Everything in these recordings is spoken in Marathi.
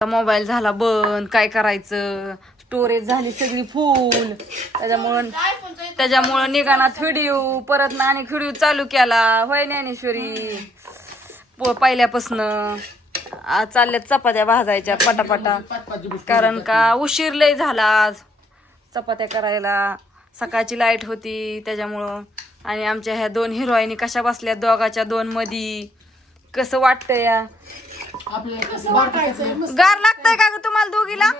मोबाईल झाला बंद, काय करायचं, स्टोरेज झाली सगळी फुल. त्याच्यामुळं निघाणात व्हिडिओ परत ना आणि व्हिडिओ चालू केला. होय ज्ञानेश्वरी पहिल्यापासनं चालल्यात चपात्या भाजायच्या पटापटा, कारण का उशीर लय झाला आज चपात्या करायला. सकाळची लाईट होती त्याच्यामुळं. आणि आमच्या ह्या दोन हिरोईनी कशा बसल्या दोघाच्या दोन मधी, कसं वाटतंय या. गार लागतंय का ग तुम्हाला दोघीला?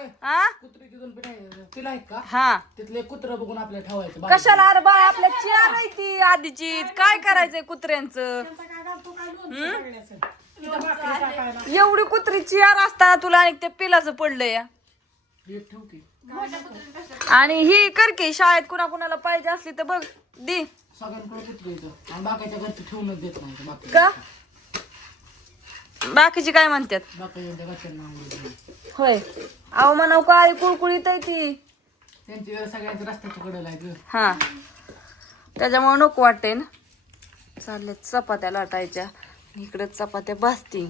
हा तिथले कुत्र बघून आपल्या ठेवायचं. कशाला अरे बा, आपल्या चेअर आहे ती आधीची, काय करायचंय कुत्र्यांचं? एवढी कुत्री चेअर असता तुला आणि ते पिलाचं पडलंय या. आणि ही कर की शाळेत कुणाकुणाला पाहिजे असली तर बघ दी. सगळ्यांकडे कुत्र येतं आणि बाकीच्या घरची ठेवूनच देत नाही. का बाकीची काय म्हणतात? बाकीच्या घरच्यांना होय अहो म्हणाव काय कुळकुळीत आहे ती. त्यांची वेळ सगळ्यांच्या रस्त्याच्या कडेला आहे. हा त्याच्यामुळे नको वाटतंय ना. चालले चपात्या लाटायच्या, इकडे चपात्या भाजते.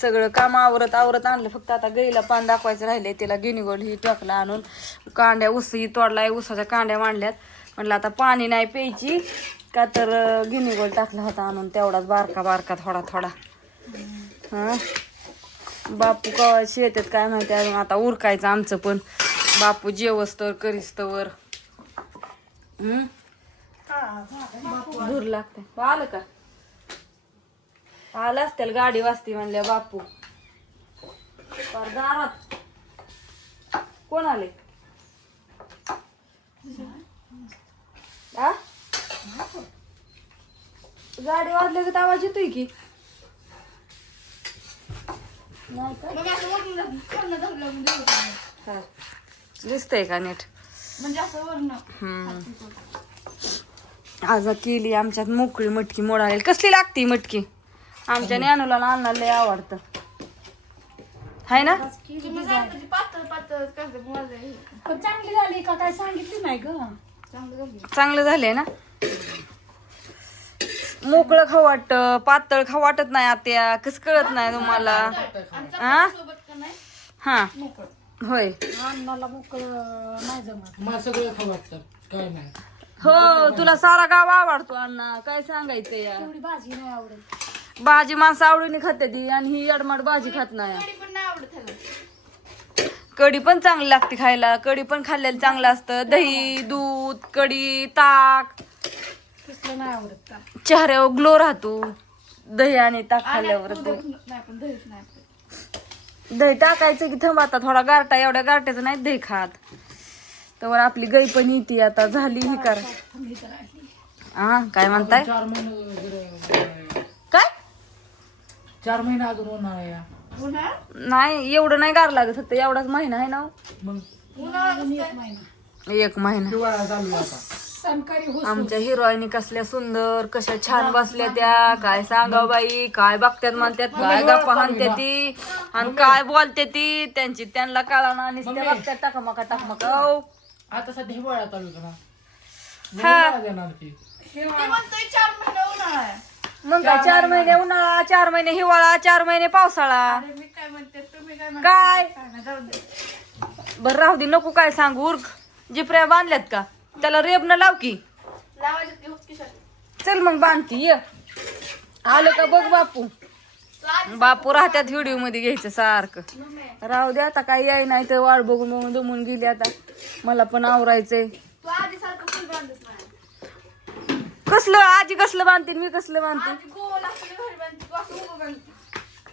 सगळं काम आवरत आणलं, फक्त आता गाईला पान दाखवायचं राहिले. तिला गिनीगोल्ड ही टाकला आणून, कांड्या उसही तोडलाय, उसाच्या कांड्या मांडल्यात. म्हटलं आता पाणी नाही प्यायची का, तर गिनीगोल्ड टाकला होता आणून तेवढाच बारका बारका थोडा थोडा. हा बापू कवाशी येतात काय माहिती, अजून आता उरकायचं आमचं पण. बापू जेवस्तवर करिस्तवर दूर लागतंय. आलं का? आलं असतील गाडी वाजती म्हणल्या बापू. दारात कोण आले? गाडी वाजले का आवाज येतोय की नाही का? दिसतंय का नीट? आज केली आमच्यात मोकळी मटकी मोडाली. कसली लागती मटकी? आमच्या ज्ञानूला अन्नाला लय आवडतं, हाय ना? चांगली झाली का काय सांगितली नाही ग. चांगलं झालंय ना. मोकळं खाऊ वाटतं, पातळ खाऊ वाटत नाही. आत्या कसं कळत नाही तुम्हाला? हा होय अन्नाला मोकळं नाही जमत. मला सगळं खाऊ वाटतं, काय नाही. हो तुला सारा गाव आवडतो अण्णा, काय सांगायचं या. एवढी भाजी नाही आवडत. भाजी माणसं आवडीने खाते ती, आणि ही अडमाड भाजी खात नाही. कढी पण चांगली लागते खायला, कढी पण खाल्लेलं चांगलं असतं. दही, दूध, कढी, ताक कसलं नाही आवडत का? चेहऱ्यावर ग्लो राहतो दही आणि ताक खाल्ल्यावर. दही टाकायचं की थांब, आता थोडा गारटा, एवढ्या गारट्याचं नाही दही खात. तर आपली गाई पण येते आता, झाली ही कर. हा काय म्हणताय? 4 महिने काय 4 महिने अजून होणार आहे. नाही एवढं नाही गार लागत, फक्त एवढाच महिना आहे ना. मग 1 महिना. हिवाळा चालू आहे आता. आमच्या हिरोईनी कसल्या सुंदर, कशा छान बसल्या त्या, काय सांगाव बाई. काय बघतात म्हणतात, काय गप्पा हाणते ती आणि काय बोलते ती, त्यांची त्यांना कळा ना. आणि त्या बघतात टाकमका टाकमका. आता सध्या हिवाळा चालू आहे ना. हा देणार ती. मग काय 4 महिने उन्हाळा, 4 महिने हिवाळा, 4 महिने पावसाळा. काय बरं राहू दे, नको काय सांगू. उर्क जिपऱ्या बांधल्यात का, त्याला रेब न लाव की. चल मग बांधती ये. आलं का बघ बापू. बापू राहत्यात व्हिडिओ मध्ये घ्यायचं सारखं. राहू दे आता, काही याय नाही तर वाट बघून बघून दमून गेली. आता मला पण आवरायचंय. कसलं आजी कसलं बांधते, मी कसलं बांधते.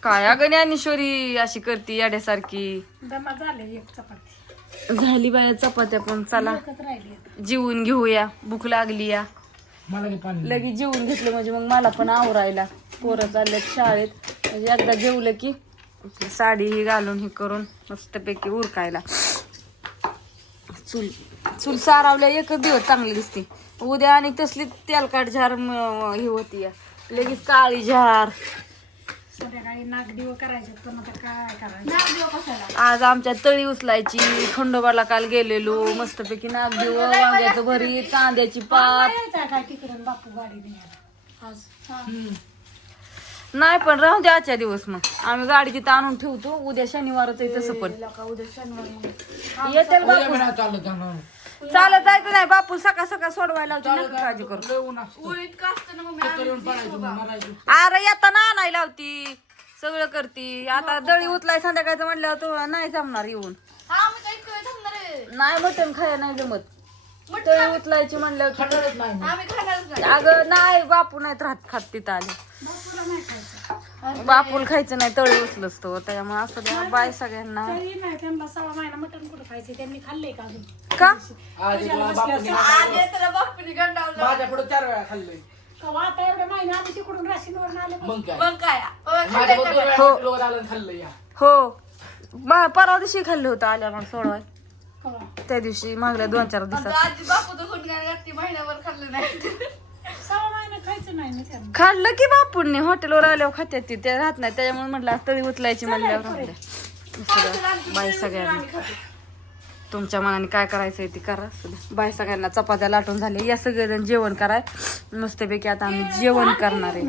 काय अगं ज्ञानेश्वरी अशी करते याड्यासारखी. दमा झाले एक चपाती झाली बाया चपात्या पण. चला राहिली. जेवून घेऊया, भूक लागली या. मला की पाणी लगेच जेवून घेतलं म्हणजे मग मला पण आवरायला. पोरं चालल्यात शाळेत, म्हणजे एकदा जेवलं की साडी ही घालून हे करून मस्तपैकी उरकायला. चूल सारावल्या एकच दिवस चांगली दिसते. उद्या आणि तसली तेलकाट झार ही होती या, लगेच काळी झार. संध्याकाळी नागदिव करायचे, पण आता काय करायचं. आज आमच्या तळी उचलायची. खंडोबाला काल गेलेलो, मस्तपैकी नागदिव, वांग्याचं भरीत, कांद्याची पात. काय तिकडून बापू गाडी न्यायला आज. नाही पण राहू दे आजच्या दिवस मग आम्ही गाडी तिथं आणून ठेवतो उद्या शनिवारच आहे तसं पण उद्या शनिवार येतील उद्या बापू मी नाही चालत जाणार. चालत जायचं नाही बापू सकाळ सकाळ सोडवायला लावते नका काळजी करू लय ऊन असतं. चक्कर येऊन पडायचं मग मरायचं. अरे येताना आणायला लावती सगळं करती आता दळी उचलाय संध्याकाळचं म्हणल्यावर तो नाही जमणार येऊन नाही मटण खाया नाही जमत दळी उचलायची म्हणल्यावर खाणारच नाही मी. अगं नाही बापू नाहीत राहत खात तिथं आले बापूला नाही खायचं बापूला खायचं नाही तळी उचलच तो त्याच्यामुळे असं द्या बाय सगळ्यांना तरी नाही त्यांना 6 महिना मटण कुठं खायचं त्यांनी खाल्लंय का अजून का आज तुला माझ्या पुढे 4 वेळा खाल्लंय. कवा आता एवढे महिने आम्ही तिकडून राशीनवर आले मग काय माझ्या पुढे 2 वेळा हो. किलोवर आलं आणि खाल्लंय या. हो परवा दिवशी खाल्लं होतं आल्या मग सोडवाय कवा त्या दिवशी मागल्या 2-4 दिवसात 6 महिने खायचं नाही ना त्यांना खाल्लं की बापूंनी हॉटेलवर आल्यावर खात्यात ती ते राहत नाही त्याच्यामुळे म्हटलं तळी उचलायची म्हणल्यावर राहू द्या. बाय सगळ्यांना तुमच्या मनाने काय करायचंय ते करा बाय सगळ्यांना चपात्या लाटून झाले या सगळेजण जेवण कराय मस्तपैकी आता आम्ही जेवण करणार आहे